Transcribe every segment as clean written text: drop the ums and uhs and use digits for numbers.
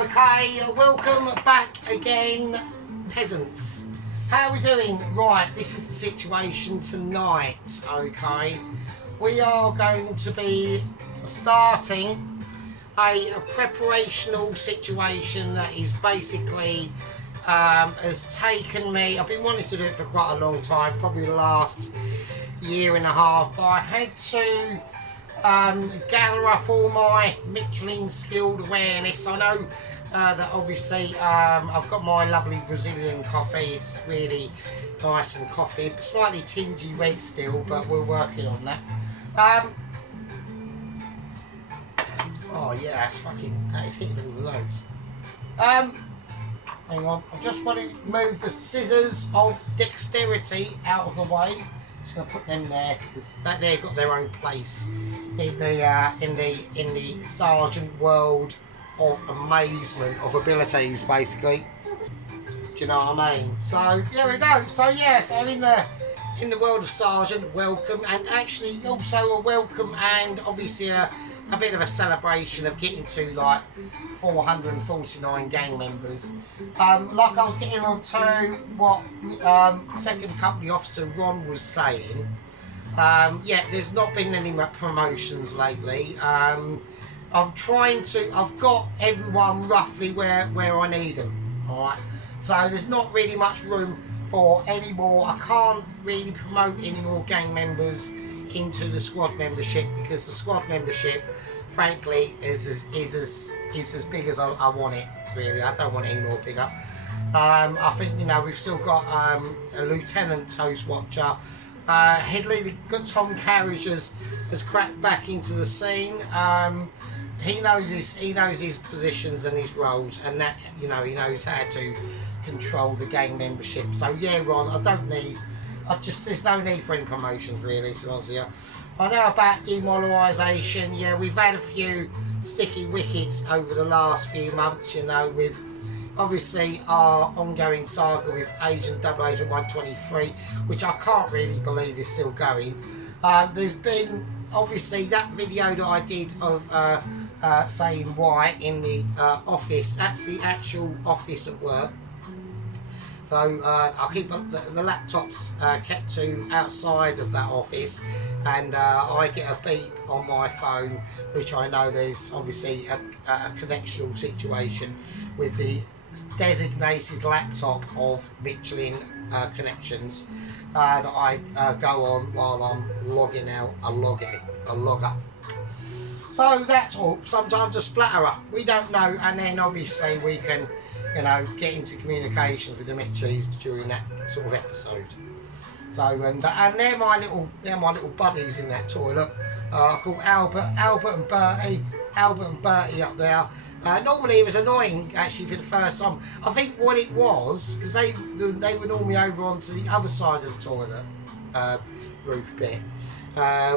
Okay, welcome back again, peasants. How are we doing? Right, this is the situation tonight, okay? We are going to be starting a preparational situation that is basically has taken me, I've been wanting to do it for quite a long time, probably the last year and a half, but I had to gather up all my Michelin skilled awareness. I know that obviously I've got my lovely Brazilian coffee. It's really nice and coffee, slightly tingy red still, but we're working on that. Oh yeah, that is hitting all the notes. Hang on, I just want to move the scissors of dexterity out of the way. Just going to put them there because they've got their own place in the sergeant world of amazement of abilities, basically. Do you know what I mean? So there we go. So yeah, so in the world of sergeant, welcome, and actually also a welcome and obviously a bit of a celebration of getting to like 449 gang members. Like I was getting on to what second company officer Ron was saying, yeah, there's not been any promotions lately. I've got everyone roughly where I need them, alright? So there's not really much room for any more. I can't really promote any more gang members into the squad membership because the squad membership, frankly, is as big as I want it. Really, I don't want it any more bigger. I think we've still got a lieutenant toast watcher. Headley got Tom Carriage has cracked back into the scene. He knows his positions and his roles, and that he knows how to control the gang membership. So yeah, Ron, there's no need for any promotions really, to be honest with you. I know about demoralisation. Yeah, we've had a few sticky wickets over the last few months, with obviously our ongoing saga with Double Agent 123, which I can't really believe is still going. There's been obviously that video that I did of saying why in the office. That's the actual office at work. So I keep the laptops kept to outside of that office, and I get a beep on my phone, which I know there's obviously a connectional situation with the designated laptop of Michelin Connections that I go on while I'm logging out a logger. So that's all. Sometimes a splatterer. We don't know, and then obviously we can get into communications with the Mitchies during that sort of episode. So and they're my little buddies in that toilet. Called Albert and Bertie up there. Normally it was annoying actually for the first time. I think what it was, because they were normally over onto the other side of the toilet roof bit,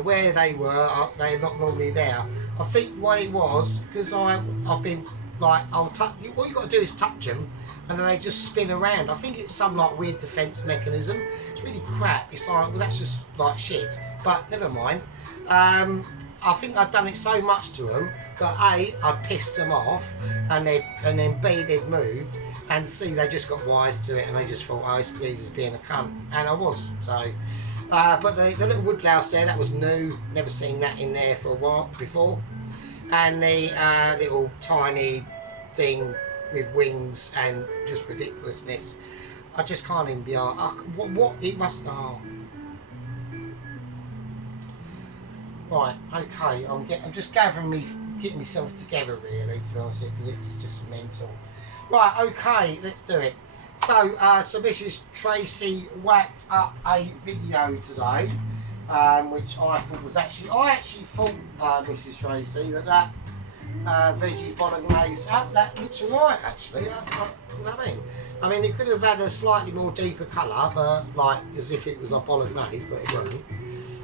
where they're not normally there. I think what it was, because I've been like, all you got to do is touch them and then they just spin around. I think it's some like weird defence mechanism. It's really crap. It's like, well, that's just like shit, but never mind. I think I'd done it so much to them that A, I pissed them off, and then B, they'd moved, and C, they just got wise to it and they just thought, oh, this is being a cunt, and I was. So but the little woodlouse there, that was new, never seen that in there for a while before. And the little tiny thing with wings and just ridiculousness. I just can't even be what it must. Oh. Right, okay. I'm just getting myself together really, to be honest, because it's just mental. Right, okay, let's do it. So Mrs. Tracy whacked up a video today. Which I thought was actually, Mrs. Tracy, that veggie bolognese, that looks alright actually. I mean, it could have had a slightly more deeper colour, but like as if it was a bolognese, but it wasn't.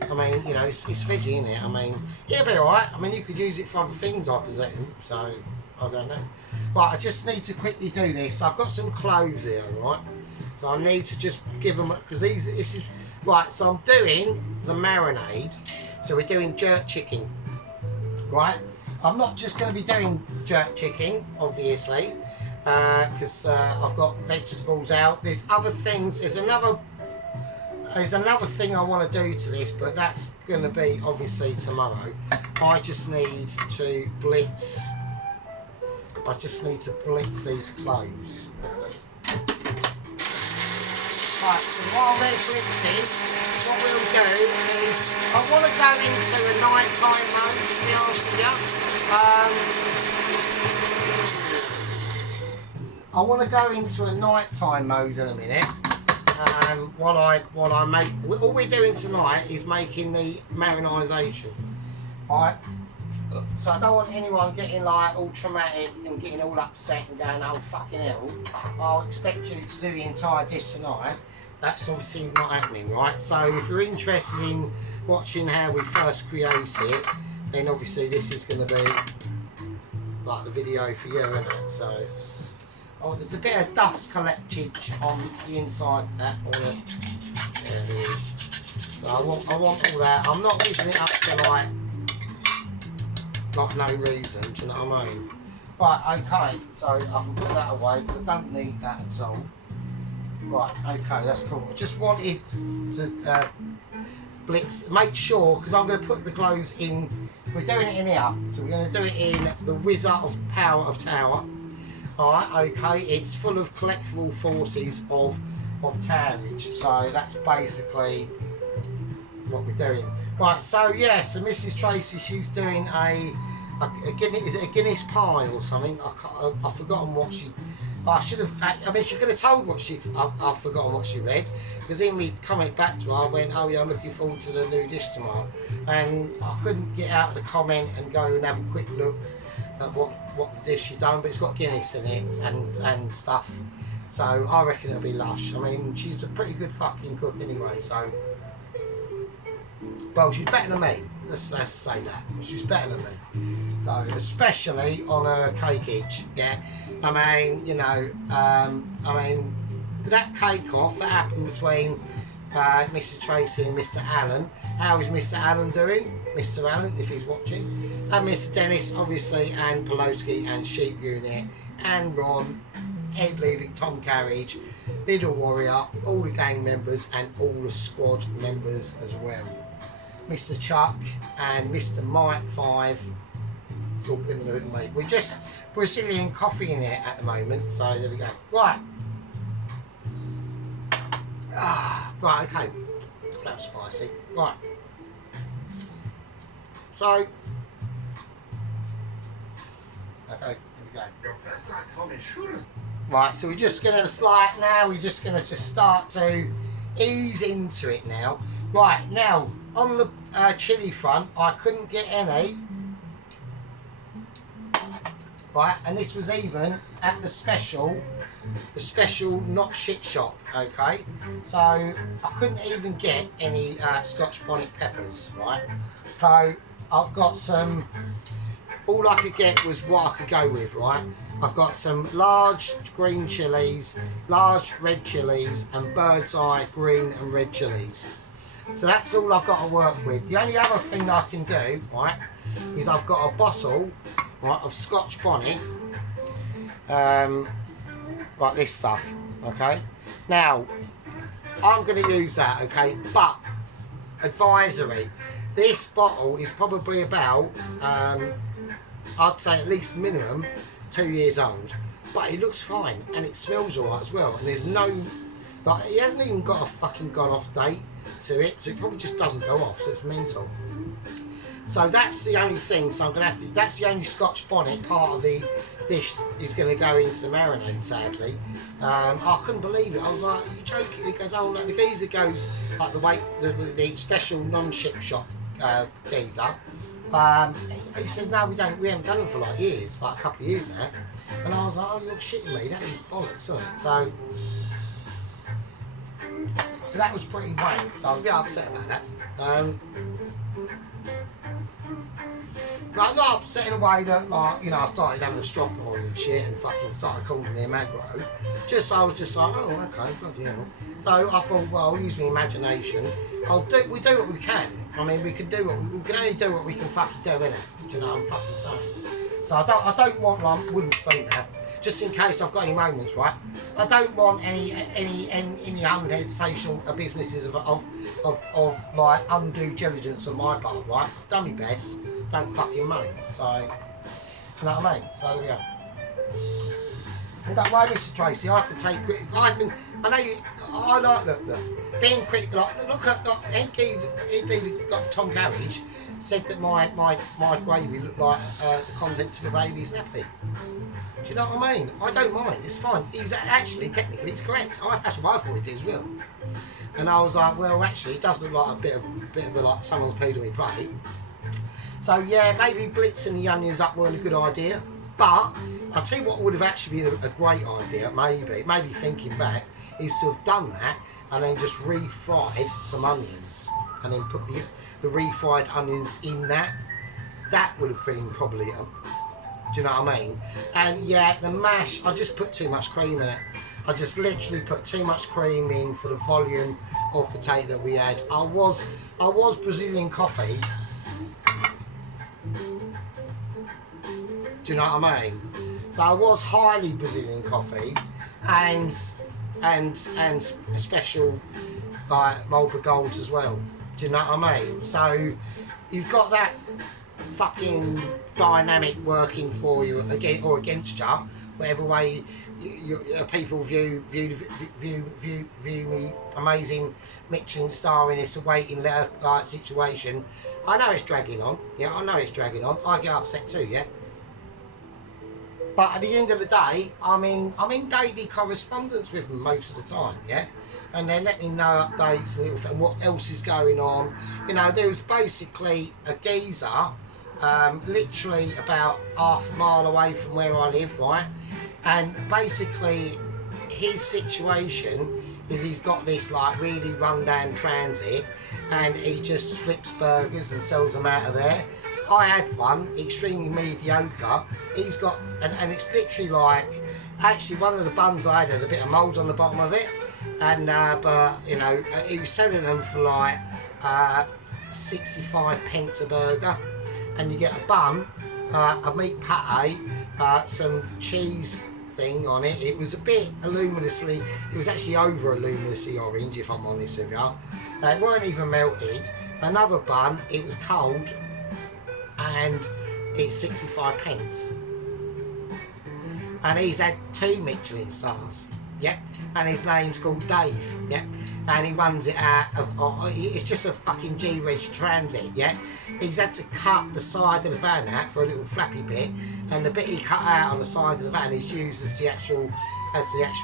I mean, it's veggie, innit? I mean, yeah, it'll be alright. I mean, you could use it for other things, I presume. So I don't know. Right, I just need to quickly do this. I've got some cloves here, right? So I need to just give them, because this is. Right, so I'm doing the marinade. So we're doing jerk chicken, right? I'm not just going to be doing jerk chicken, obviously, because I've got vegetables out. There's other things. There's another thing I want to do to this, but that's going to be obviously tomorrow. I just need to blitz. I just need to blitz these cloves. Right, so while they're blitzing, what we'll do is, I want to go into a nighttime mode, to be honest with you. I want to go into a nighttime mode in a minute. While I make, all we're doing tonight is making the marinisation. Right? So I don't want anyone getting like all traumatic and getting all upset and going, oh fucking hell, I'll expect you to do the entire dish tonight. That's obviously not happening, right? So if you're interested in watching how we first create it, then obviously this is going to be like the video for you, isn't it? So it's, oh, there's a bit of dust collected on the inside of that. There it is. So I want all that. I'm not leaving it up to like no reason, do you know what I mean? Right, okay, so I can put that away because I don't need that at all. Right, okay, that's cool. I just wanted to blitz, make sure, because I'm going to put the cloves in, we're doing it in here, so we're going to do it in the Wizard of Power of Tower. Alright, okay, it's full of collectible forces of Towerage, so that's basically what we're doing. Right, so yeah, so Mrs. Tracy, she's doing a Guinness, is it a Guinness pie or something? I've forgotten what she. I should have. I mean, she could have told what she. I've forgotten what she read, because in me comment back to her, I went, "Oh yeah, I'm looking forward to the new dish tomorrow," and I couldn't get out of the comment and go and have a quick look at what the dish she done. But it's got Guinness in it and stuff, so I reckon it'll be lush. I mean, she's a pretty good fucking cook anyway, so. Well, she's better than me. Let's say that. She's better than me. So, especially on her cakeage, yeah. I mean, you know, that cake off that happened between Mrs. Tracy and Mr. Allen. How is Mr. Allen doing? Mr. Allen, if he's watching. And Mr. Dennis, obviously, and Pelosi and Sheep Unit, and Ron, Ed Leading, Tom Carriage, Little Warrior, all the gang members, and all the squad members as well. Mr. Chuck and Mr. Mike 5. It's all good in the hood, mate. We're just Brazilian coffee in it at the moment, so there we go. Right. Right, okay. That was spicy. Right. So. Okay, here we go. Right, so we're just going to start to ease into it now. Right, now, on the chilli front, I couldn't get any. Right, and this was even at the special not shit shop, okay? So, I couldn't even get any Scotch bonnet peppers, right? So, I've got some, all I could get was what I could go with, right? I've got some large green chilies, large red chilies, and bird's eye green and red chilies. So that's all I've got to work with. The only other thing I can do, right, is I've got a bottle, right, of Scotch bonnet, like this stuff, okay? Now, I'm going to use that, okay, but, advisory, this bottle is probably about, I'd say at least minimum 2 years old, but it looks fine, and it smells alright as well, and there's no, like, it hasn't even got a fucking gone off date to it, so it probably just doesn't go off, so it's mental. So that's the only thing, so I'm going to have to, that's the only Scotch bonnet part of the dish is going to go into the marinade, sadly. I couldn't believe it, I was like, are you joking? It goes, oh no, the geezer goes, like the special non-ship shop geezer. He said, no, we haven't done them for like years, like a couple of years now. And I was like, oh, you're shitting me, that is bollocks, isn't it? So that was pretty wank, so I was a bit upset about that. like not upset in a way that, like, you know, I started having a strop on and shit and fucking started calling me a aggro. Just I was just like, oh, okay, bloody hell. So I thought, well, I'll use my imagination. We do what we can. I mean, we can only do what we can fucking do, innit? Do you know what I'm fucking saying? So I don't want, like, wouldn't speak now, just in case I've got any moments, right? I don't want any unhead social businesses of like undue diligence on my part, right? I've done my best, don't fucking moan. So, you know what I mean? So there we go. And don't worry, Mr. Tracy, I can take criticism. I know you. I like being critical. Look at Tom Carriage said that my gravy looked like the contents of a baby's nappy. Do you know what I mean? I don't mind. It's fine. He's actually technically it's correct. That's what I thought it is, Will. And I was like, well, actually, it does look like a bit of like someone's peed on my plate. So yeah, maybe blitzing the onions up weren't a good idea. But I'll tell you what would have actually been a great idea, maybe thinking back, is to have done that and then just refried some onions and then put the refried onions in that. That would have been probably, do you know what I mean? And yeah, the mash, I just put too much cream in it. I just literally put too much cream in for the volume of potato that we had. I was Brazilian coffeed. Do you know what I mean? So I was highly Brazilian coffee and special like Marlboro Golds as well. Do you know what I mean? So you've got that fucking dynamic working for you again or against you, whatever way people view me amazing Michelin star in this awaiting letter like situation. I know it's dragging on. Yeah, I know it's dragging on. I get upset too. Yeah. But at the end of the day, I'm in daily correspondence with them most of the time, yeah? And they let me know updates and what else is going on. You know, there was basically a geezer, literally about half a mile away from where I live, right? And basically, his situation is he's got this like really rundown transit and he just flips burgers and sells them out of there. I had one, extremely mediocre. He's got, and it's literally like, actually one of the buns I had a bit of mould on the bottom of it. And, but, you know, he was selling them for like 65 pence a burger. And you get a bun, a meat pate, some cheese thing on it. It was a bit luminously, it was actually over luminously orange, if I'm honest with you. It weren't even melted. Another bun, it was cold. And it's 65 pence. And he's had 2 Michelin stars, yeah. And his name's called Dave, yeah. And he runs it out of, it's just a fucking G-Reg Transit, yeah. He's had to cut the side of the van out for a little flappy bit, and the bit he cut out on the side of the van is used as the actual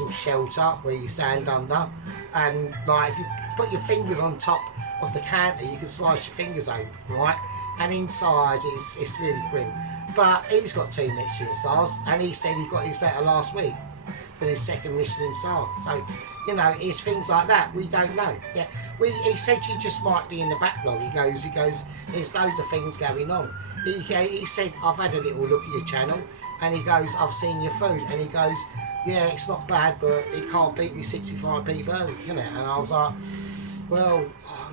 shelter where you stand under. And like if you put your fingers on top of the counter, you can slice your fingers open, right? And inside it's really grim. But he's got 2 Michelin stars, and he said he got his letter last week for his 2nd Michelin star. So, you know, it's things like that we don't know. Yeah, he said you just might be in the backlog. He goes, there's loads of things going on. He said, I've had a little look at your channel, and he goes, I've seen your food, and he goes, yeah, it's not bad, but it can't beat me 65p burger, can it? And I was like, well,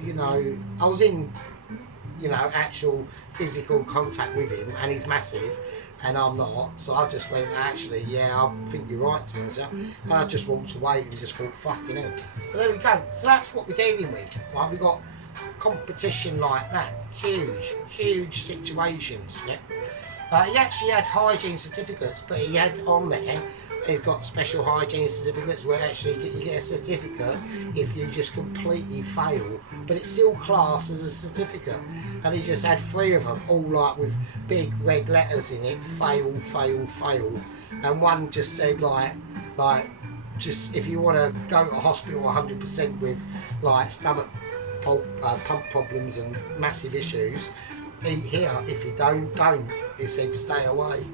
you know, I was in, you know, actual physical contact with him, and he's massive and I'm not, so I just went, actually, yeah, I think you're right, to answer. And I just walked away and just thought, fucking hell. So there we go. So that's what we're dealing with, right? We got competition like that, huge situations, yeah. He actually had hygiene certificates, but he had on there, he's got special hygiene certificates where actually you get a certificate if you just completely fail, but it's still classed as a certificate. And he just had 3 of them, all like with big red letters in it, fail. And one just said like just if you want to go to hospital 100% with like stomach pump problems and massive issues, eat here. If you don't. He said stay away.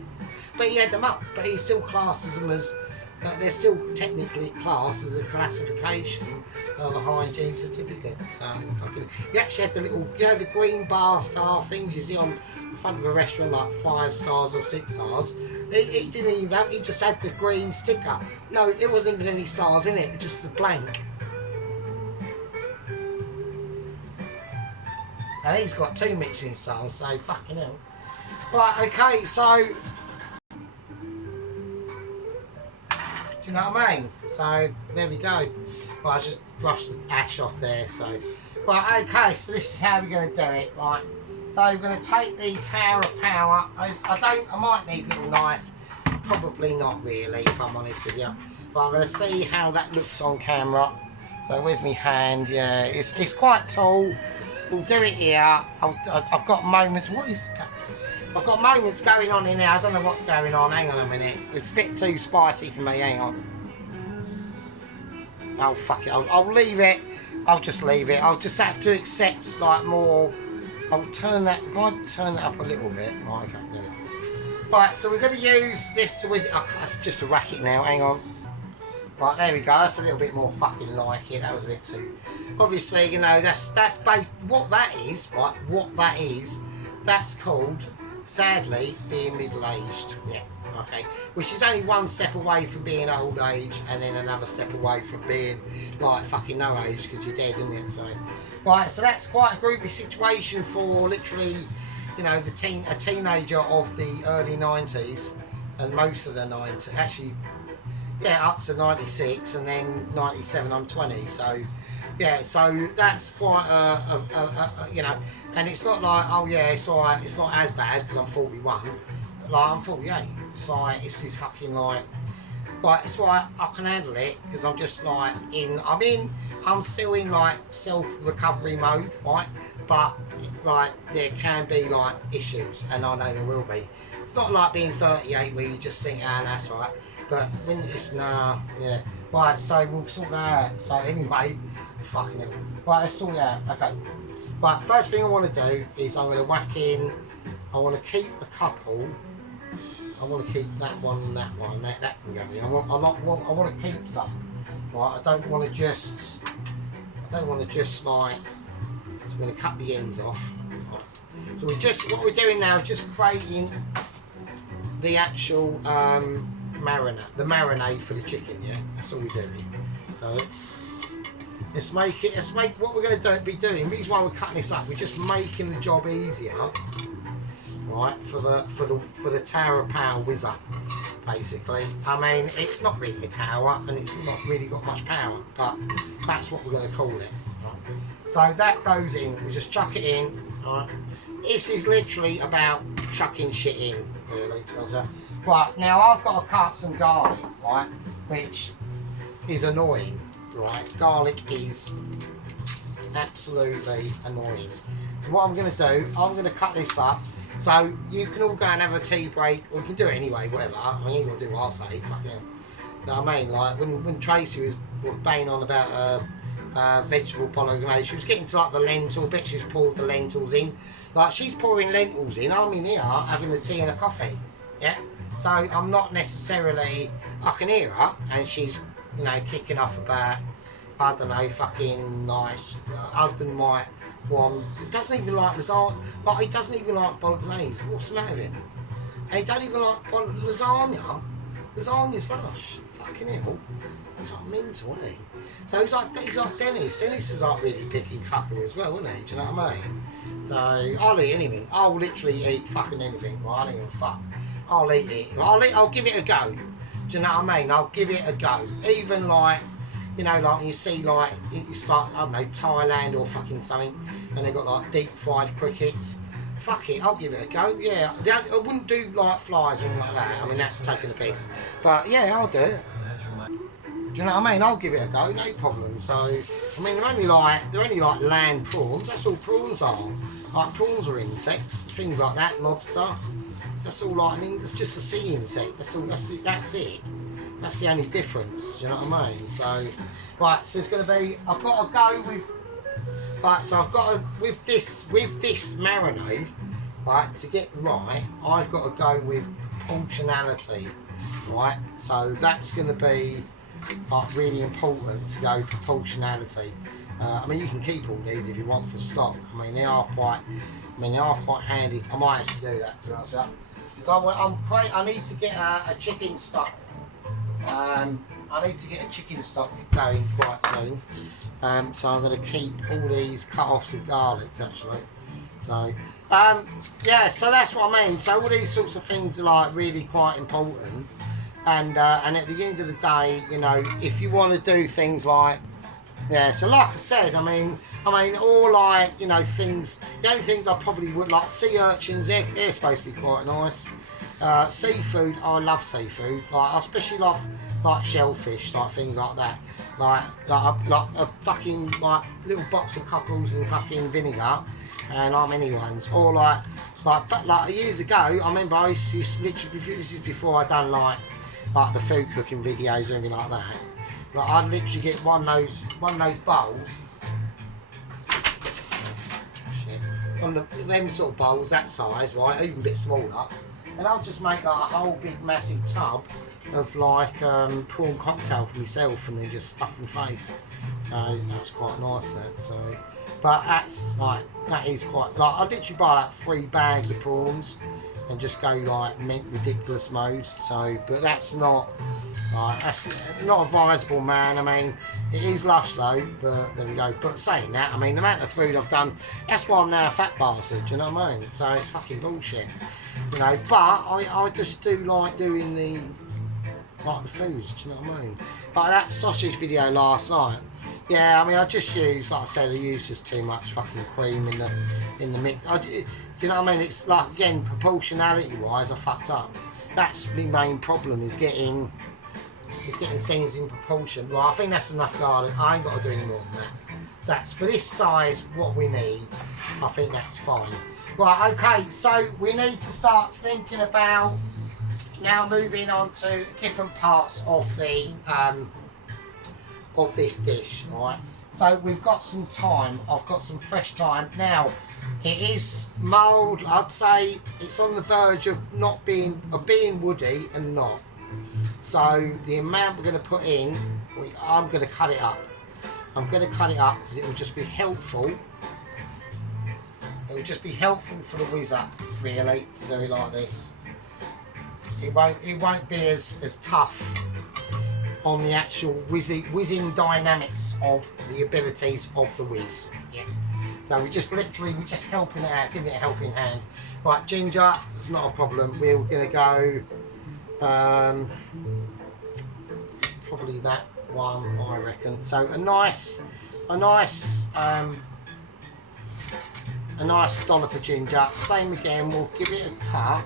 But he had them up, but he still classes them as but they're still technically classed as a classification of a hygiene certificate. So fucking, you actually had the little, you know, the green bar star things you see on the front of a restaurant, like 5 stars or 6 stars. He didn't even have, he just had the green sticker. No, there wasn't even any stars in it, just a blank. And he's got 2 Michelin stars, so fucking hell. Right, okay, so do you know what I mean? So there we go. Right, I just brushed the ash off there. So right, okay. So this is how we're going to do it. Right. So we're going to take the Tower of Power. I might need a little knife. Probably not really, if I'm honest with you. But I'm going to see how that looks on camera. So where's my hand? Yeah, it's quite tall. We'll do it here. I've got moments. What is? I've got moments going on in there. I don't know what's going on. Hang on a minute. It's a bit too spicy for me. Hang on. Oh, fuck it. I'll leave it. I'll just leave it. I'll just have to accept, like, more. I'll turn that. If I turn that up a little bit. Right, okay. Yeah. Right, so we're going to use this to visit. Oh, that's just a racket now. Hang on. Right, there we go. That's a little bit more fucking like it. That was a bit too. Obviously, you know, that's based. What that is, right? What that is, that's called, sadly, being middle-aged. Yeah, okay. Which is only one step away from being old age, and then another step away from being like fucking no age because you're dead, isn't it? So, right. So that's quite a groovy situation for literally, you know, a teenager of the early 90s and most of the 90s. Actually, yeah, up to 96, and then 97. I'm 20. So, yeah. So that's quite you know. And it's not like, oh yeah, it's alright, it's not as bad because I'm 41. Like, I'm 48. It's like, this is fucking like it's like I can handle it because I'm just like I'm still in like self-recovery mode, right? But like there can be like issues, and I know there will be. It's not like being 38 where you just think, ah, that's right. But when it's yeah. Right, so we'll sort that out. So anyway, fucking hell. Right, let's sort it out. Okay. Right, first thing I want to do is I'm going to whack in. I want to keep a couple. I want to keep that one and that one. That can go in. I want to keep some. Right, I don't want to just like. So I'm going to cut the ends off. Right. So what we're doing now is just creating the actual marinade for the chicken. Yeah, that's all we're doing. So let's make what we're going to be doing. The reason why we're cutting this up, we're just making the job easier, right? For the Tower of Power whizzer, basically. I mean, it's not really a tower, and it's not really got much power, but that's what we're going to call it. Right? So that goes in. We just chuck it in. Right? This is literally about chucking shit in, really. Right, now I've got to cut some garlic, right, which is annoying. Right, garlic is absolutely annoying. So what I'm going to do, I'm going to cut this up. So you can all go and have a tea break, or you can do it anyway, whatever. I mean, you ain't got to do what I say, fucking hell. You know what I mean? Like when Tracy was banging on about vegetable bolognese, she was getting to like the lentil bit. She's poured the lentils in. Like she's pouring lentils in. I'm in here having the tea and a coffee. Yeah. So I'm not necessarily. I can hear her, and she's, you know, kicking off about, I don't know, fucking like husband might want. He doesn't even like lasagna. Like he doesn't even like bolognese. What's the matter with him? And he don't even like lasagna. Lasagna's lush. Fucking hell. He's like mental, isn't he? So he's like Dennis. Dennis is like really picky fucker as well, isn't he? Do you know what I mean? So I'll eat anything. I'll literally eat fucking anything. Right? I don't give a fuck. I'll eat it. I'll give it a go. Do you know what I mean? I'll give it a go. Even like, you know, like when you see like, you start, I don't know, Thailand or fucking something, and they've got like deep fried crickets. Fuck it, I'll give it a go. Yeah, I wouldn't do like flies or anything like that. I mean, that's taking the piss. But yeah, I'll do it. Do you know what I mean? I'll give it a go, no problem. So, I mean, they're only like land prawns. That's all prawns are. Like prawns are insects, things like that, lobster. That's all like, I mean, it's just a sea insect. That's all. That's it. That's the only difference. Do you know what I mean? So, right. So it's going to be. I've got to go with. Right. So I've got to with this marinade. Right. To get right, I've got to go with proportionality. right? So that's going to be like really important to go proportionality. I mean, you can keep all these if you want for stock. I mean, they are quite handy. I might actually do that to myself because I need to get a chicken stock. I need to get a chicken stock going quite soon. So I'm going to keep all these cut-offs of garlics actually. So yeah, so that's what I mean. So all these sorts of things are like really quite important. And at the end of the day, you know, if you want to do things like, yeah, so like I said, I mean, all like, you know, things, the only things I probably would like, sea urchins, they're supposed to be quite nice. Seafood, I love seafood, like, I especially love, like, shellfish, like, things like that. Like a fucking, like, little box of cockles and fucking vinegar, and I'm any ones. Or like years ago, I remember I used to literally, this is before I done, like the food cooking videos or anything like that. Like I'd literally get one of those bowls. Shit. Them sort of bowls that size, right, even a bit smaller. And I'll just make like a whole big massive tub of like prawn cocktail for myself and then just stuff my face. So that's quite nice that. So, but that is quite like I literally buy like 3 bags of prawns and just go like mint ridiculous mode. So, but that's not advisable, man. I mean, it is lush though, but there we go. But saying that, I mean, the amount of food I've done, that's why I'm now a fat bastard, do you know what I mean? So it's fucking bullshit, you know. But I just do like doing the foods, do you know what I mean? Like that sausage video last night. Yeah, I mean, I just used, like I said, I used just too much fucking cream in the mix. Do you know what I mean? It's like, again, proportionality wise, I fucked up. That's the main problem, is getting things in proportion. Well, I think that's enough garlic. I ain't got to do any more than that. That's for this size what we need. I think that's fine. Right, okay, so we need to start thinking about now moving on to different parts of the of this dish, right? So we've got some time. I've got some fresh time now. It is mild. I'd say it's on the verge of being woody and not. So the amount we're going to put in, I'm going to cut it up. I'm going to cut it up because it will just be helpful. It will just be helpful for the whiz up, really, to do it like this. It won't be as tough on the actual whizzing dynamics of the abilities of the whiz. Yeah. So we're just helping it out, giving it a helping hand. Right, ginger, it's not a problem. We're going to go probably that one, I reckon. So a nice dollop of ginger. Same again. We'll give it a cut.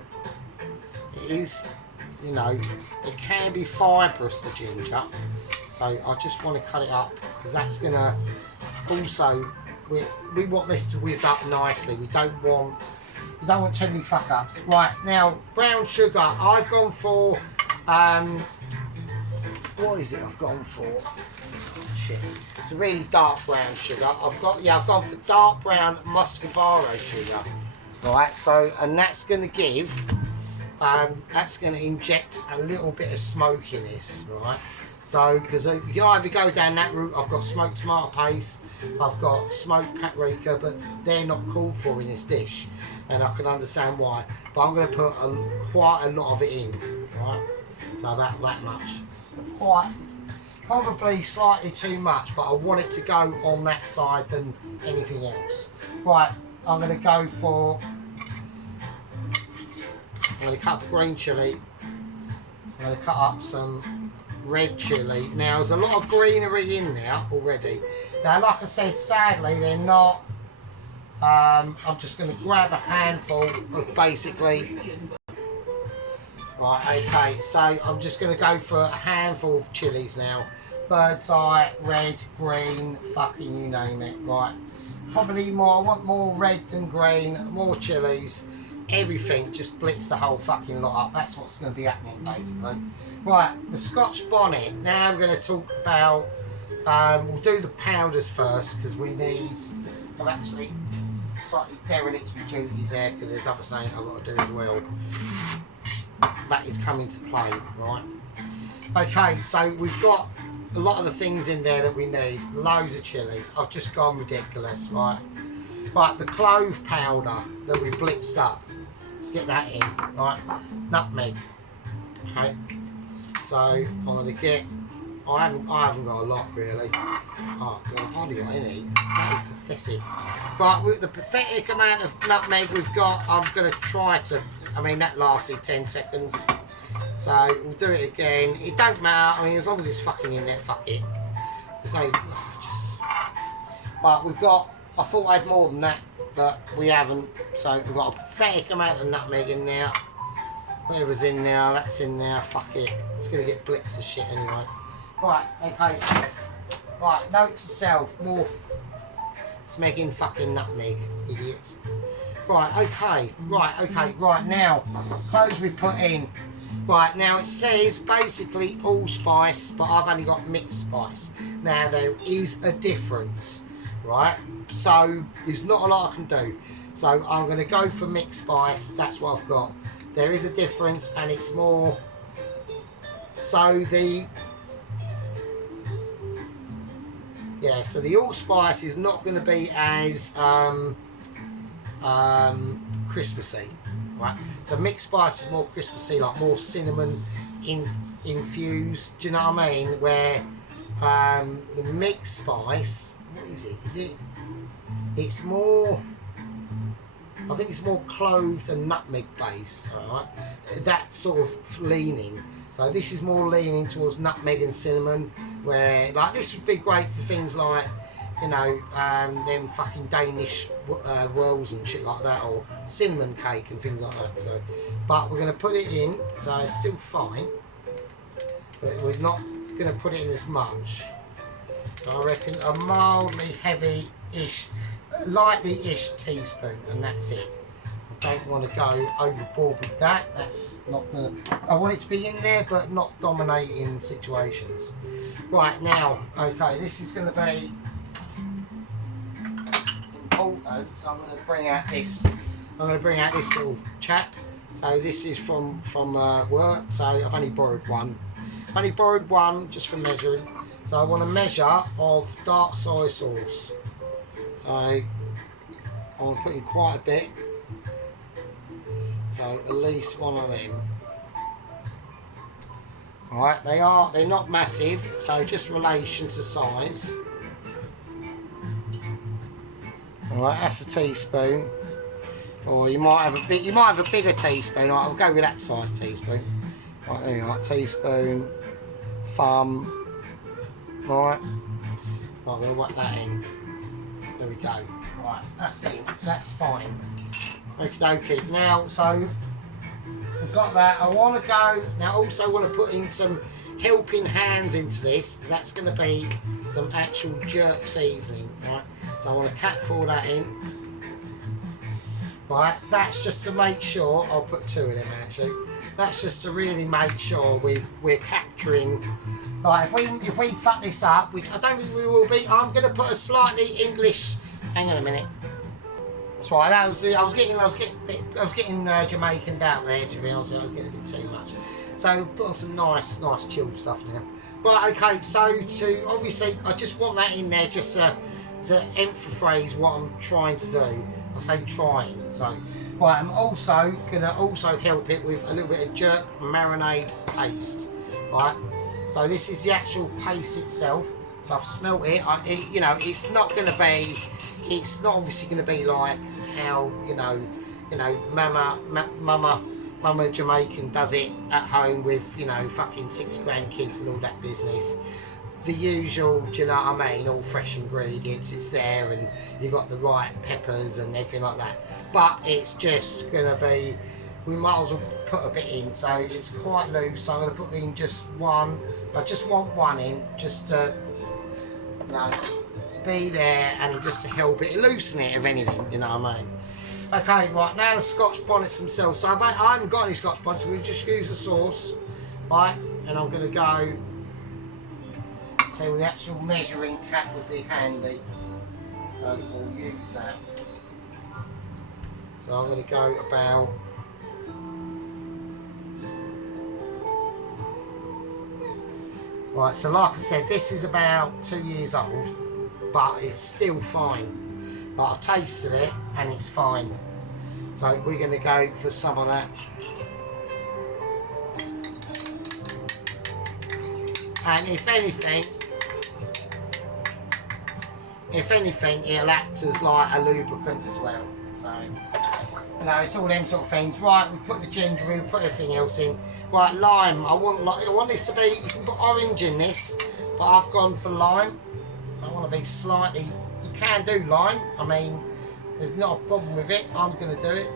It is, you know, it can be fibrous, the ginger. So I just want to cut it up because that's going to also. We want this to whiz up nicely. We don't want too many fuck ups. Right, now brown sugar. I've gone for what is it? I've gone for shit. It's a really dark brown sugar. I've gone for dark brown muscovado sugar. Right, so and that's going to give that's going to inject a little bit of smokiness, right? So, because you can either go down that route, I've got smoked tomato paste, I've got smoked paprika, but they're not called for in this dish, and I can understand why. But I'm going to put quite a lot of it in, right? So about that much. Probably slightly too much, but I want it to go on that side than anything else. Right, I'm going to go for. I'm going to cut up green chilli. I'm going to cut up some red chilli. Now there's a lot of greenery in there already. Now, like I said, sadly they're not. I'm just going to grab a handful of basically. Right, okay. So I'm just going to go for a handful of chilies now. Bird's eye, red, green, fucking you name it. Right, probably more. I want more red than green. More chilies. Everything, just blitz the whole fucking lot up. That's what's going to be happening basically. Right, the Scotch bonnet. Now we're going to talk about. We'll do the powders first because we need. I've actually slightly derelict my duties there because there's other things I've got to do as well. that is coming to play, right? Okay, so we've got a lot of the things in there that we need. Loads of chilies. I've just gone ridiculous, right? Right, the clove powder that we blitzed up. Let's get that in, right? Nutmeg. Okay. So I'm gonna get. I haven't got a lot really. Oh God, I've hardly got any. That is pathetic. But with the pathetic amount of nutmeg we've got, I'm gonna try to. I mean, that lasted 10 seconds. So we'll do it again. It don't matter. I mean, as long as it's fucking in there, fuck it. There's no just. But we've got. I thought I had more than that, but we haven't. So we've got a pathetic amount of nutmeg in there. Whatever's in there, that's in there. Fuck it. It's gonna get blitzed as shit anyway. Right. Okay. So, right. Note to self: more smegging fucking nutmeg, idiots. Right. Okay. Right. Okay. Right now, clothes we put in. Right, now it says basically allspice, but I've only got mixed spice. Now there is a difference, right? So there's not a lot I can do. So I'm going to go for mixed spice, that's what I've got. There is a difference and it's more, so the, yeah, so the allspice is not going to be as Christmassy. Right. So mixed spice is more Christmassy, like more cinnamon infused. Do you know what I mean? Where the mixed spice, what is it? It's more. I think it's more cloved and nutmeg based. Right. That sort of leaning. So this is more leaning towards nutmeg and cinnamon. Where like this would be great for things like, you know, them fucking Danish whirls and shit like that, or cinnamon cake and things like that. So, but we're going to put it in, so it's still fine, but we're not going to put it in as much. So I reckon a mildly heavy-ish, lightly-ish teaspoon, and that's it. I don't want to go overboard with that. That's not going to. I want it to be in there, but not dominating situations. Right now, okay, this is going to be. So I'm going to bring out this. I'm going to bring out this little chap. So this is from work. So I've only borrowed one. I've only borrowed one just for measuring. So I want a measure of dark soy sauce. So I'm putting quite a bit. So at least one of them. Alright, they're not massive. So just relation to size. Alright, that's a teaspoon. Or you might have a bigger teaspoon. Right, I'll go with that size teaspoon. Right, there you are, teaspoon, thumb. Right. Right, we'll whack that in. There we go. Right, that's it. So that's fine. Okie dokie. Now, so we've got that. I want to go. Now, also want to put in some helping hands into this. That's going to be some actual jerk seasoning. Right. So I want to cap all that in. Right, that's just to make sure. I'll put two of them actually. That's just to really make sure we're capturing. Like if we fuck this up, which I don't think we will be, I'm going to put a slightly English. Hang on a minute. That's right. I was getting Jamaican down there. To be honest, I was getting a bit too much. So put on some nice chilled stuff now. Right, okay. So to obviously, I just want that in there just to emphasise what I'm trying to do. I say trying. So, right, I'm also gonna help it with a little bit of jerk marinade paste. Right. So this is the actual paste itself. So I've smelt it. You know, it's not gonna be. It's not obviously gonna be like how you know, Mama Jamaican does it at home with fucking 6 grandkids and all that business. The usual, do you know what I mean? All fresh ingredients, it's there, and you got the right peppers and everything like that. But it's just gonna be, we might as well put a bit in, so it's quite loose. So I'm gonna put in just one. I just want one in, just to, be there and just to help it loosen it, if anything. You know what I mean? Okay, right now the Scotch bonnets themselves. So I haven't got any Scotch bonnets, so we just use the sauce, right? And I'm gonna go. So the actual measuring cap would be handy, so we'll use that. So I'm going to go about Right, so like I said, this is about 2 years old, but it's still fine. But I've tasted it and it's fine. So we're going to go for some of that. And if anything, it'll act as like a lubricant as well. So, you know, it's all them sort of things. Right, we put the ginger in, we put everything else in. Right, lime. I want this to be, you can put orange in this, but I've gone for lime. I want to be slightly, you can do lime. I mean, there's not a problem with it. I'm going to do it.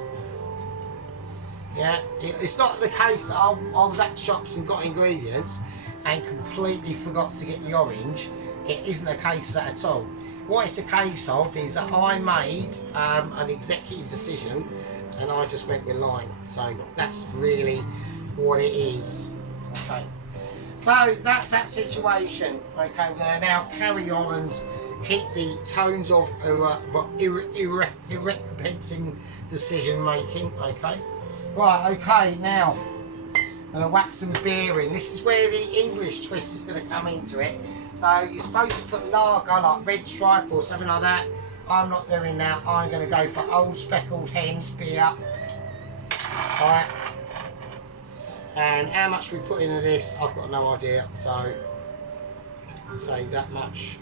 Yeah, it's not the case that I was at shops and got ingredients and completely forgot to get the orange. It isn't a case of that at all. What it's a case of is that I made an executive decision and I just went with lime. So that's really what it is. Okay. So that's that situation. Okay, we're going to now carry on and keep the tones of irrecompensing decision making. Okay. Right, okay, now I'm going to whack some beer in. This is where the English twist is going to come into it. So you're supposed to put lager like Red Stripe or something like that. I'm not doing that. I'm going to go for Old Speckled Hen beer. Alright. And how much we put into this, I've got no idea. So I'll say that much.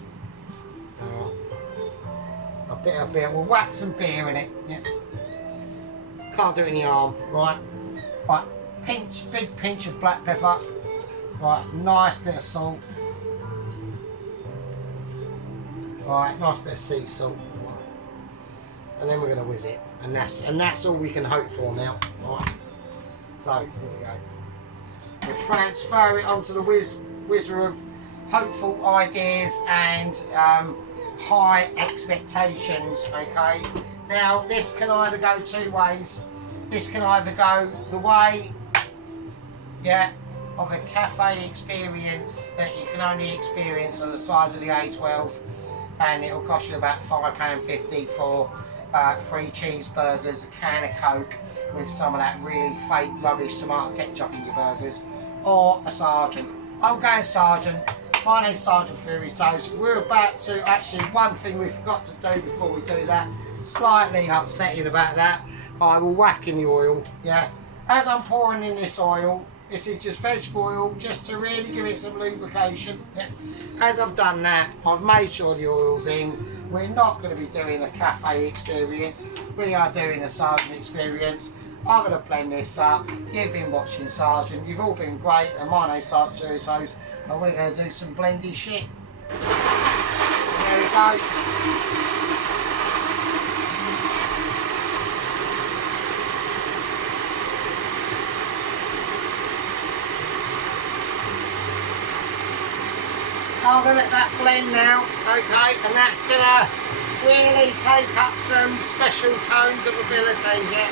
A bit of beer. We'll whack some beer in it. Yeah. Can't do it in the arm, right? Right, big pinch of black pepper. Right, nice bit of salt. Right, nice bit of sea salt. Right. And then we're going to whiz it, and that's all we can hope for now. Right. So here we go. We'll transfer it onto the whizzer of hopeful ideas and high expectations. Okay. Now, this can either go two ways. This can either go the way, yeah, of a cafe experience that you can only experience on the side of the A12, and it'll cost you about £5.50 for 3 cheeseburgers, a can of Coke with some of that really fake rubbish tomato ketchup in your burgers, or a Sergeant. I'm going Sergeant. My name's Sergeant Fury Toast. We're about to, actually, one thing we forgot to do before we do that, slightly upsetting about that, I will whack in the oil, yeah. As I'm pouring in this oil, this is just vegetable oil, just to really give it some lubrication, yeah. As I've done that, I've made sure the oil's in. We're not going to be doing a cafe experience, we are doing a Sergeant experience. I'm going to blend this up. You've been watching Sergeant, you've all been great, and my name's Sergeant Fury Toast, and we're going to do some blendy shit. There we go. I'm going to let that blend now, okay, and that's going to really take up some special tones of ability, yeah.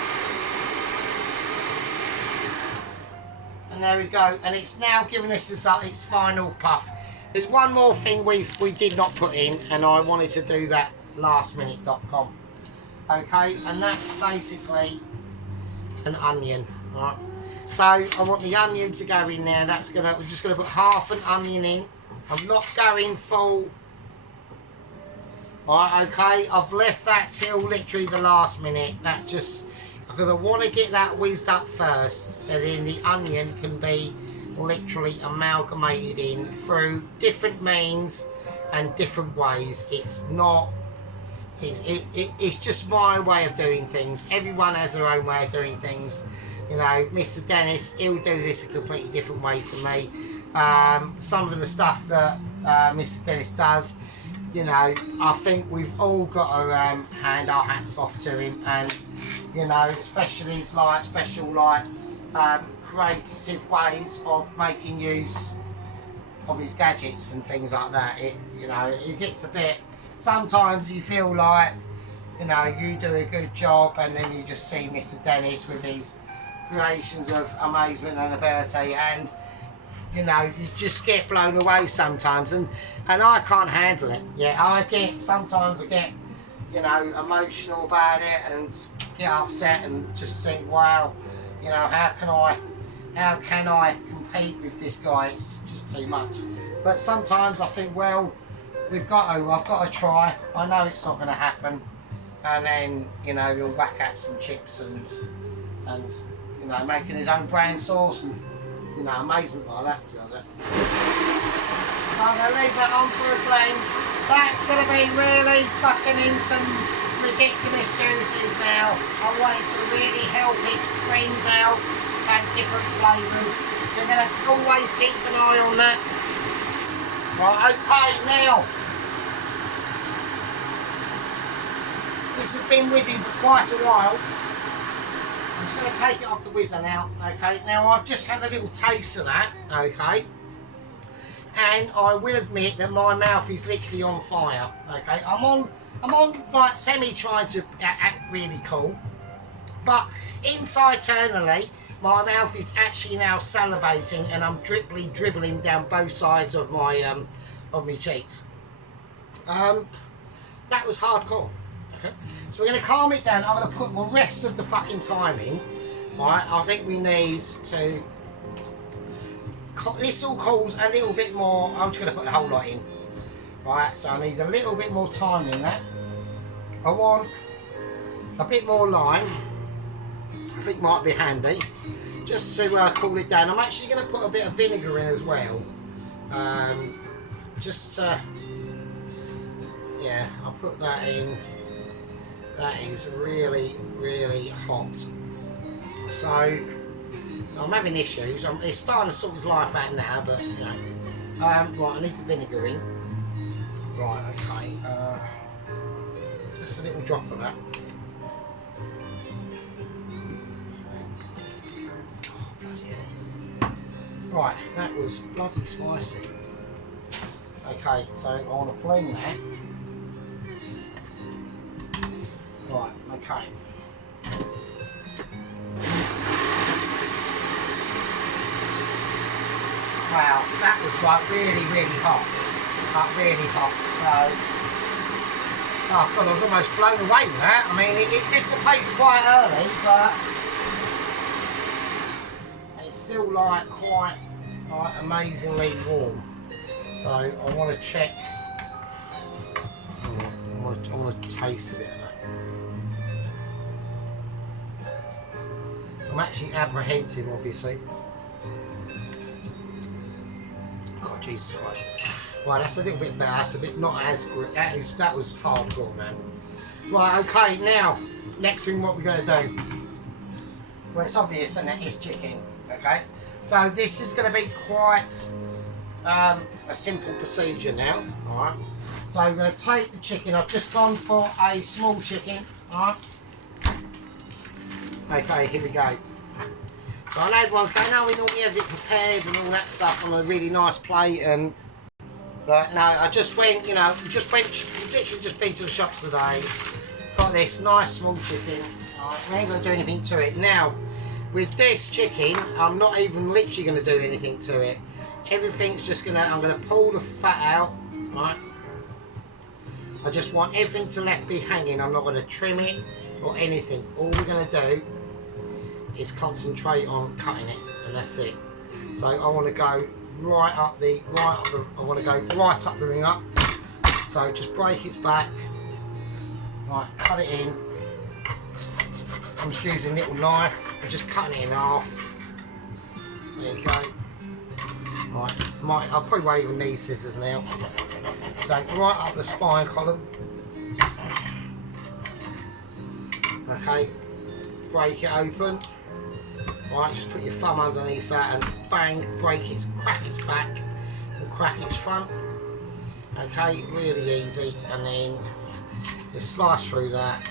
And there we go, and it's now giving us its final puff. There's one more thing we did not put in, and I wanted to do that lastminute.com, okay, and that's basically an onion, right. So I want the onion to go in there. We're just going to put half an onion in. I'm not going full. Right, okay, I've left that till literally the last minute. That just because I want to get that whizzed up first, so then the onion can be literally amalgamated in through different means and different ways. It's not. It's just my way of doing things. Everyone has their own way of doing things. You know, Mr. Dennis, he'll do this a completely different way to me. Some of the stuff that Mr. Dennis does, you know, I think we've all got to hand our hats off to him, and you know, especially it's like special creative ways of making use of his gadgets and things like that. You know, it gets a bit. Sometimes you feel like, you know, you do a good job, and then you just see Mr. Dennis with his creations of amazement and ability, and you know, you just get blown away sometimes, and I can't handle it. Yeah, sometimes I get, you know, emotional about it and get upset and just think, wow, you know, how can I compete with this guy? It's just too much. But sometimes I think, well, I've got to try. I know it's not going to happen, and then you know you're back at some chips and you know making his own brand sauce and you know amazement like that. To be I'm going to leave that on for a blend. That's going to be really sucking in some ridiculous juices now. I want it to really help its creams out and different flavours. You're going to always keep an eye on that. Right, okay, now this has been whizzing for quite a while. I'm just going to take it off the whizzer now. Okay, now I've just had a little taste of that. Okay. And I will admit that my mouth is literally on fire. Okay, I'm on like semi trying to act really cool, but internally my mouth is actually now salivating, and I'm dribbling down both sides of my cheeks. That was hardcore. Okay, so we're going to calm it down. I'm going to put the rest of the fucking time in. Right, I think we need to. This all calls a little bit more. I'm just going to put the whole lot in. Right, so I need a little bit more time in that. I want a bit more lime. I think might be handy. Just to cool it down. I'm actually going to put a bit of vinegar in as well. Just yeah, I'll put that in. That is really, really hot. So I'm having issues. It's starting to sort his life out now, but you know. Right, I need the vinegar in. Right, okay. Just a little drop of that. Okay. Oh, bloody hell. Right, that was bloody spicy. Okay, so I want to blend that. Right, okay. Wow, that was like really, really hot. Like really hot. So, oh God, I was almost blown away with that. I mean, it dissipates quite early, but it's still like quite like amazingly warm. So I want to check. I want to taste a bit of that. I'm actually apprehensive, obviously. God, Jesus Christ. Right, that's a little bit better. That's a bit not as good. That was hardcore, man. Right, okay, now, next thing what we're going to do. Well, it's obvious, and it's chicken, okay? So this is going to be quite a simple procedure now, alright? So I'm going to take the chicken. I've just gone for a small chicken, alright? Okay, here we go. So I know everyone's going, no, he normally has it prepared and all that stuff on a really nice plate, and but no, I just went, you know, literally just been to the shops today, got this nice small chicken. Alright, we ain't going to do anything to it. Now, with this chicken, I'm not even literally going to do anything to it. Everything's just going to, I'm going to pull the fat out, right? I just want everything to left be hanging. I'm not going to trim it or anything. All we're going to do is concentrate on cutting it, and that's it. So I want to go right up the ring up. So just break its back, right, cut it in. I'm just using a little knife and just cutting it in half. There you go. Right, I probably won't even need scissors now. So right up the spine column. Okay, break it open. Right, just put your thumb underneath that and bang, crack its back and crack its front. Okay, really easy, and then just slice through that,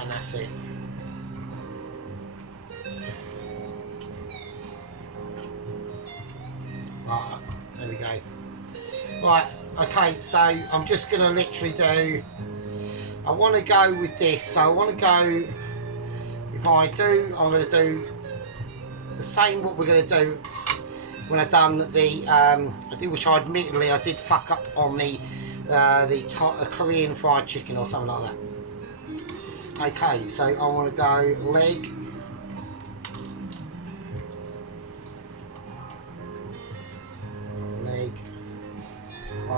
and that's it. Right, there we go. Right, okay, so I'm just going to literally do, I want to go with this, so I want to go, if I do, I'm going to do the same what we're going to do when I've done the, which I admittedly I did fuck up on the Korean fried chicken or something like that. Okay, so I want to go leg.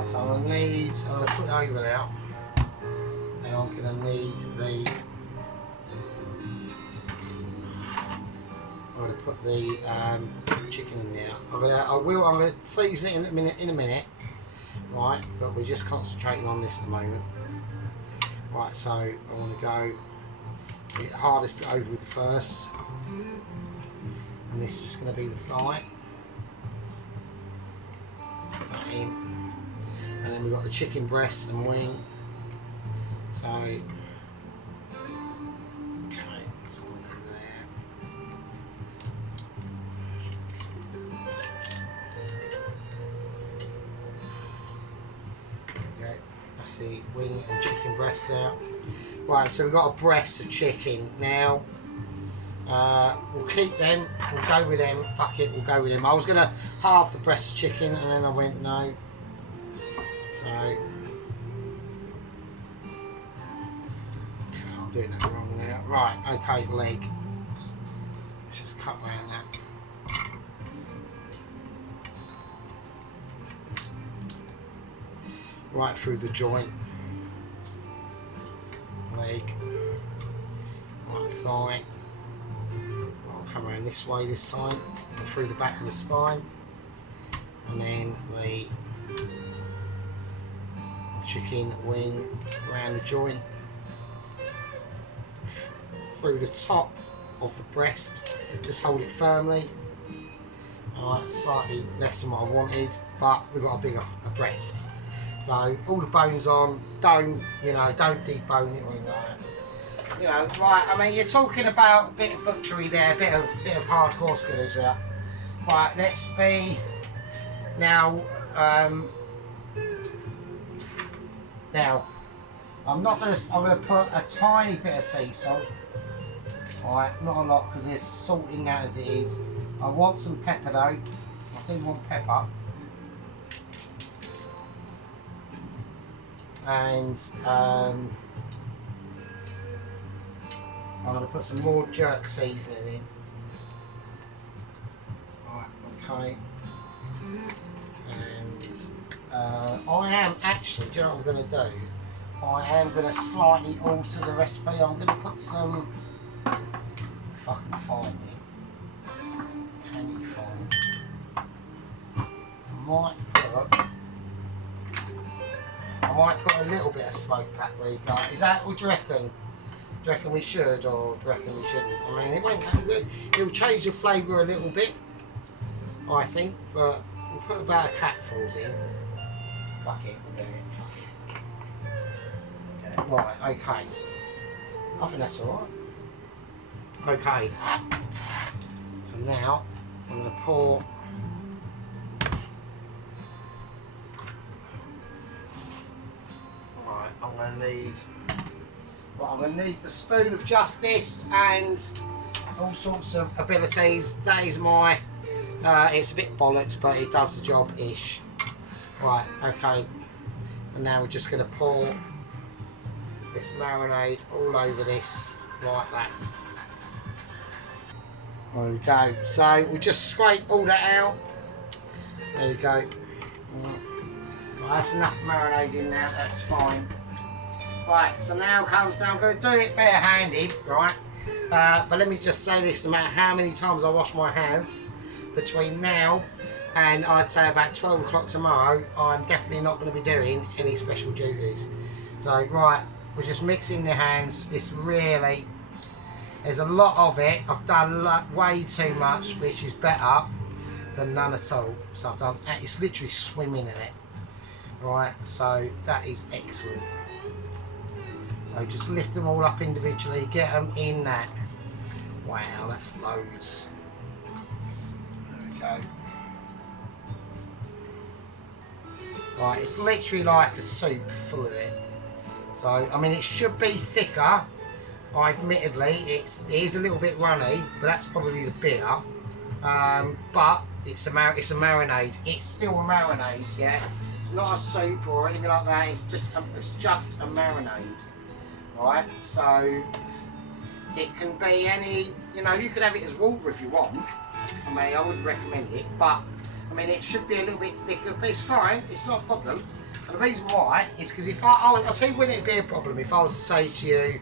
Right, so I'm going to put it over now, and I'm going to need I'm going to put the chicken in there. I'm going to season it in a minute, right? But we're just concentrating on this at the moment. Right, so I want to go get the hardest bit over with first, and this is just going to be the thigh. Put that in, and then we've got the chicken breast and wing. So, okay, that's all in there. There we go. That's the wing and chicken breast out. Right, so we've got a breast of chicken now. We'll keep them. We'll go with them. Fuck it, we'll go with them. I was gonna halve the breast of chicken, and then I went no. So. I'm doing that wrong there. Right, okay, leg. Let's just cut around that. Right through the joint. Leg. Right thigh. I'll come around this way this side. And through the back of the spine. And then the chicken wing around the joint. Through the top of the breast, just hold it firmly. Alright, slightly less than what I wanted, but we've got a bigger breast. So all the bones on, don't debone it or anything like that. Right, I mean, you're talking about a bit of butchery there, a bit of hardcore skillage there. Right, let's be now I'm gonna put a tiny bit of sea salt. Alright, not a lot because there's salt in that as it is. I want some pepper though. I do want pepper. And I'm going to put some more jerk seasoning in. Alright, okay. And I am actually, do you know what I'm going to do? I am going to slightly alter the recipe. I'm going to put some, if I can find it. Can you find it? I might put a little bit of smoked paprika. Is that, what do you reckon? Do you reckon we should, or do you reckon we shouldn't? I mean, it'll change the flavour a little bit, I think, but we'll put about a capfuls in. Fuck it, we'll do it. Fuck it. Right, okay. I think that's alright. Okay. So now, I'm going to pour I'm going to need the spoon of justice and all sorts of abilities. That is my, it's a bit bollocks, but it does the job-ish. Right, okay. And now we're just going to pour this marinade all over this, like that. There we go. So we'll just scrape all that out. There we go. Right, that's enough marinade in there, that's fine. Right, so now I'm going to do it bare-handed, right? But let me just say this, no matter how many times I wash my hands, between now and I'd say about 12 o'clock tomorrow, I'm definitely not going to be doing any special duties. So, right, we're just mixing the hands. It's really, there's a lot of it. I've done way too much, which is better than none at all. So I've done, it's literally swimming in it. Right, so that is excellent. So just lift them all up individually, get them in that. Wow, that's loads. There we go. Right, it's literally like a soup full of it. So, I mean, it should be thicker. Admittedly, it is a little bit runny, but that's probably the beer. But it's a marinade. It's still a marinade, yeah. It's not a soup or anything like that. It's just a marinade. Right, so it can be any, you could have it as water if you want. I mean, I wouldn't recommend it, but I mean, it should be a little bit thicker, but it's fine, it's not a problem. And the reason why is because if I'll tell you when it'd be a problem if I was to say to you,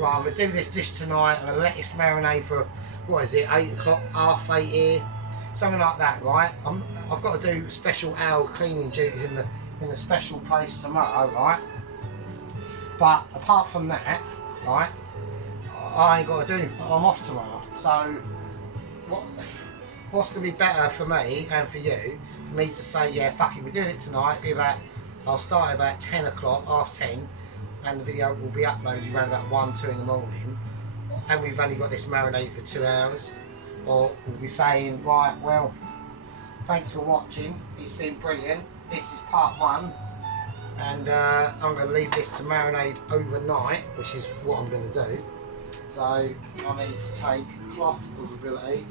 right, I'm going to do this dish tonight, I'm going to let this marinate for, what is it, 8 o'clock, half 8 here, something like that, right? I've got to do special hour cleaning duties in the special place tomorrow, right? But apart from that, right, I ain't got to do anything. I'm off tomorrow. So what's going to be better for me and for you, for me to say, yeah, fuck it, we're doing it tonight, I'll start at about 10 o'clock, half 10, and the video will be uploaded around about 1, 2 in the morning, and we've only got this marinade for 2 hours. Or we'll be saying, right, well, thanks for watching, it's been brilliant, this is part 1, and I'm going to leave this to marinade overnight, which is what I'm going to do. So I need to take cloth of ability,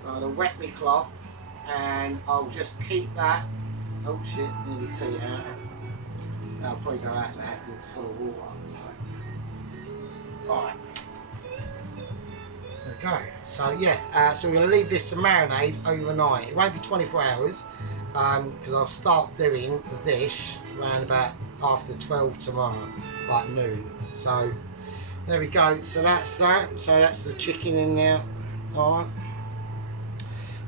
so I'm going to wet my cloth, and I'll just keep that. Oh shit, nearly see it out. That'll probably go out now because it's full of water. So. Alright. There we go. So yeah, so we're going to leave this to marinade overnight. It won't be 24 hours because I'll start doing the dish around about after 12 tomorrow, like noon. So there we go. So that's that. So that's the chicken in there. Alright.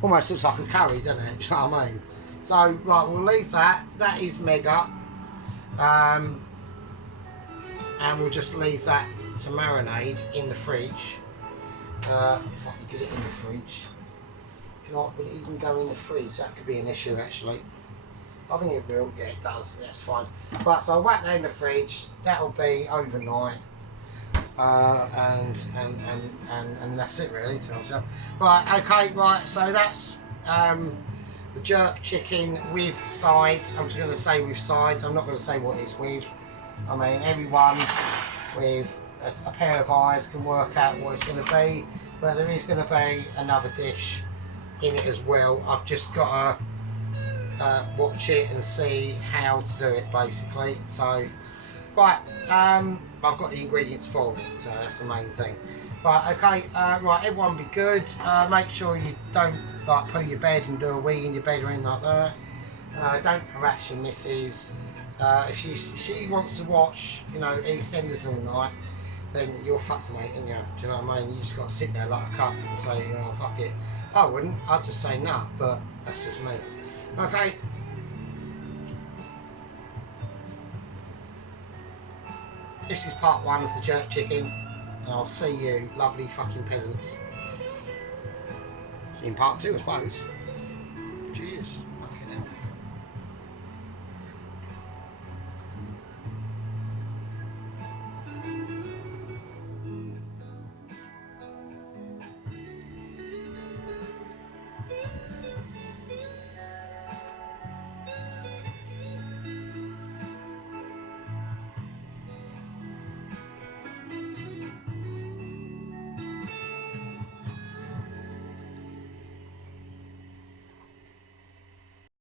Almost looks like a curry, doesn't it? Do you know what I mean? So, right, we'll leave that. That is mega. And we'll just leave that to marinade in the fridge. If I can get it in the fridge. Will it even go in the fridge? That could be an issue, actually. I think it will. Yeah, it does. That's fine. Right, so I'll whack that in the fridge. That'll be overnight. And that's it, really, to myself. Right, okay, right, so that's the jerk chicken with sides. I'm just going to say with sides. I'm not going to say what it's with. I mean, everyone with a pair of eyes can work out what it's going to be, but there is going to be another dish in it as well. I've just got to watch it and see how to do it, basically. So, right, I've got the ingredients for it, so that's the main thing. Right, okay, right, everyone be good. Make sure you don't like poo your bed and do a wee in your bed or anything like that. Don't harass your missus. If she wants to watch, you know, EastEnders all night, then you're fucked, mate, and you? Do you know what I mean? You just got to sit there like a cuck and say, oh, fuck it. I wouldn't. I'd just say no, but that's just me. Okay. This is part 1 of the jerk chicken. And I'll see you, lovely fucking peasants. See you in part 2, I suppose. Cheers.